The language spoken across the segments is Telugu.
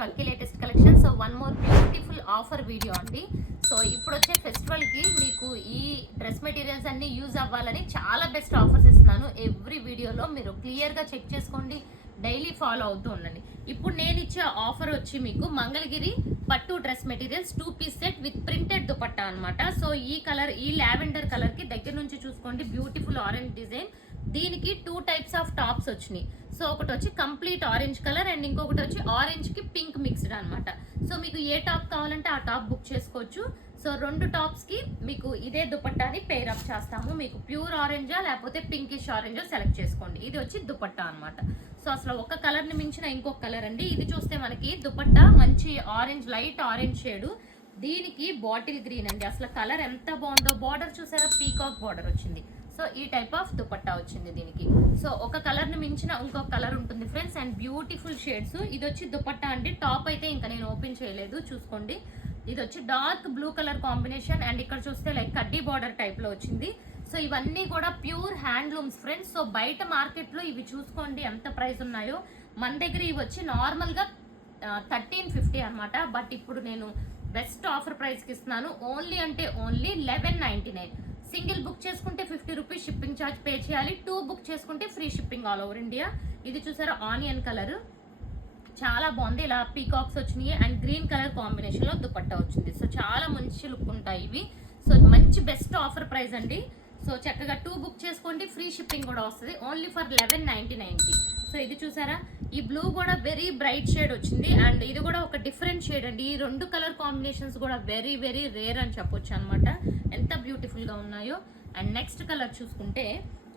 To Akki latest collection. So one more beautiful offer video అండి. సో ఇప్పుడు వచ్చే ఫెస్టివల్కి మీకు ఈ డ్రెస్ మెటీరియల్స్ అన్నీ యూజ్ అవ్వాలని చాలా బెస్ట్ ఆఫర్స్ ఇస్తున్నాను. ఎవ్రీ వీడియోలో మీరు క్లియర్గా చెక్ చేసుకోండి, డైలీ ఫాలో అవుతూ ఉండండి. ఇప్పుడు నేను ఇచ్చే ఆఫర్ వచ్చి మీకు మంగళగిరి పట్టు dress materials 2 piece set with printed dupatta అనమాట. సో ఈ కలర్, ఈ లావెండర్ కలర్కి దగ్గర నుంచి చూసుకోండి, బ్యూటిఫుల్ ఆరెంజ్ డిజైన్. దీనికి 2 టైప్స్ ఆఫ్ టాప్స్ వచ్చినాయి. సో ఒకటి వచ్చి కంప్లీట్ ఆరెంజ్ కలర్ అండ్ ఇంకొకటి వచ్చి ఆరెంజ్ కి పింక్ మిక్స్డ్ అనమాట. సో మీకు ఏ టాప్ కావాలంటే ఆ టాప్ బుక్ చేసుకోవచ్చు. సో 2 టాప్స్ కి మీకు ఇదే దుపట్టాని పేర్ అప్ చేస్తాము. మీకు ప్యూర్ ఆరెంజా లేకపోతే పింకిష్ ఆరెంజో సెలెక్ట్ చేసుకోండి. ఇది వచ్చి దుపట్టా అనమాట. సో అసలు ఒక కలర్ ని మించిన ఇంకొక కలర్ అండి. ఇది చూస్తే మనకి దుపట్టా మంచి ఆరెంజ్, లైట్ ఆరెంజ్ షేడు. దీనికి బాటిల్ గ్రీన్ అండి. అసలు కలర్ ఎంత బాగుందో. బార్డర్ చూసారా, పీకాక్ బార్డర్ వచ్చింది. సో ఈ టైప్ ఆఫ్ దుపట్టా వచ్చింది దీనికి. సో ఒక కలర్ ని మించిన ఇంకొక కలర్ ఉంటుంది ఫ్రెండ్స్, అండ్ బ్యూటిఫుల్ షేడ్స్. ఇది వచ్చి దుపట్టా అండి. టాప్ అయితే ఇంకా నేను ఓపెన్ చేయలేదు, చూసుకోండి. ఇది వచ్చి dark blue colour combination and ఇక్కడ చూస్తే లైక్ కడ్డీ బార్డర్ టైప్ లో వచ్చింది. సో ఇవన్నీ కూడా ప్యూర్ హ్యాండ్లూమ్స్ ఫ్రెండ్స్. సో బయట మార్కెట్ లో ఇవి చూసుకోండి ఎంత ప్రైస్ ఉన్నాయో. మన దగ్గర ఇవి వచ్చి నార్మల్ గా 1350 అనమాట. బట్ ఇప్పుడు నేను బెస్ట్ ఆఫర్ ప్రైస్ కి ఇస్తున్నాను. ఓన్లీ అంటే ఓన్లీ 1199. సింగిల్ బుక్ చేసుకుంటే 50 రూపీస్ షిప్పింగ్ ఛార్జ్ పే చేయాలి. 2 బుక్ చేసుకుంటే free shipping all over India. ఇది చూసారా, ఆనియన్ కలర్ చాలా బాగుంది. ఇలా పీకాక్స్ వచ్చినాయి అండ్ గ్రీన్ కలర్ కాంబినేషన్ లో దుపట్టా వచ్చింది. సో చాలా మంచి లుక్ ఉంటాయి ఇవి. సో మంచి బెస్ట్ ఆఫర్ ప్రైస్ అండి. సో చక్కగా 2 బుక్ చేసుకోండి, ఫ్రీ షిప్పింగ్ కూడా వస్తుంది. Only for 1199. సో ఇది చూసారా, ఈ బ్లూ కూడా వెరీ బ్రైట్ షేడ్ వచ్చింది అండ్ ఇది కూడా ఒక డిఫరెంట్ షేడ్ అండి. ఈ 2 కలర్ కాంబినేషన్స్ కూడా వెరీ వెరీ రేర్ అని చెప్పొచ్చు అనమాట. ఎంత బ్యూటిఫుల్ గా ఉన్నాయో. అండ్ నెక్స్ట్ కలర్ చూసుకుంటే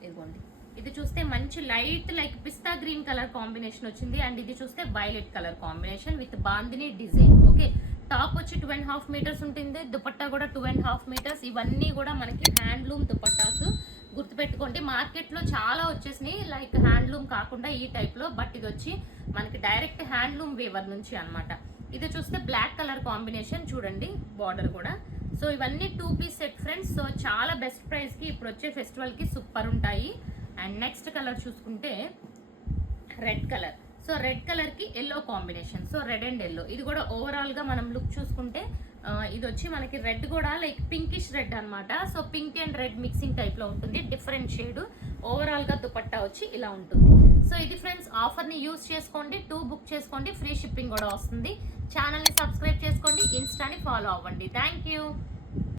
ఇదిగోండి, ఇది చూస్తే మంచి లైట్ లైక్ పిస్తా గ్రీన్ కలర్ కాంబినేషన్ వచ్చింది అండ్ ఇది చూస్తే violet colour combination with bandhani design. Okay, top వచ్చి 2.5 మీటర్స్ ఉంటుంది, దుపట్టా కూడా 2.5 మీటర్స్. ఇవన్నీ కూడా మనకి హ్యాండ్లూమ్ దుపట్టాస్. గుర్తుపెట్టుకోండి, మార్కెట్లో చాలా వచ్చేసినాయి లైక్ హ్యాండ్లూమ్ కాకుండా ఈ టైప్లో. బట్ ఇది వచ్చి మనకి డైరెక్ట్ హ్యాండ్లూమ్ వేవర్ నుంచి అనమాట. ఇది చూస్తే బ్లాక్ కలర్ కాంబినేషన్ చూడండి, బార్డర్ కూడా. సో ఇవన్నీ 2 పీస్ సెట్ ఫ్రెండ్స్. సో చాలా బెస్ట్ ప్రైస్కి ఇప్పుడు వచ్చే ఫెస్టివల్కి సూపర్ ఉంటాయి. అండ్ నెక్స్ట్ కలర్ చూసుకుంటే రెడ్ కలర్. సో రెడ్ కలర్కి yellow combination. So red and yellow. ఇది కూడా ఓవరాల్గా మనం లుక్ చూసుకుంటే ఇది వచ్చి మనకి రెడ్ కూడా లైక్ పింకిష్ రెడ్ అనమాట. So pink and red mixing టైప్లో ఉంటుంది, డిఫరెంట్ షేడ్. ఓవరాల్గా దుపట్టా వచ్చి ఇలా ఉంటుంది. సో ఇది ఫ్రెండ్స్, ఆఫర్ని యూజ్ చేసుకోండి, 2 బుక్ చేసుకోండి, ఫ్రీ షిప్పింగ్ కూడా వస్తుంది. ఛానల్ని సబ్స్క్రైబ్ చేసుకోండి, ఇన్స్టాని ఫాలో అవ్వండి. Thank you.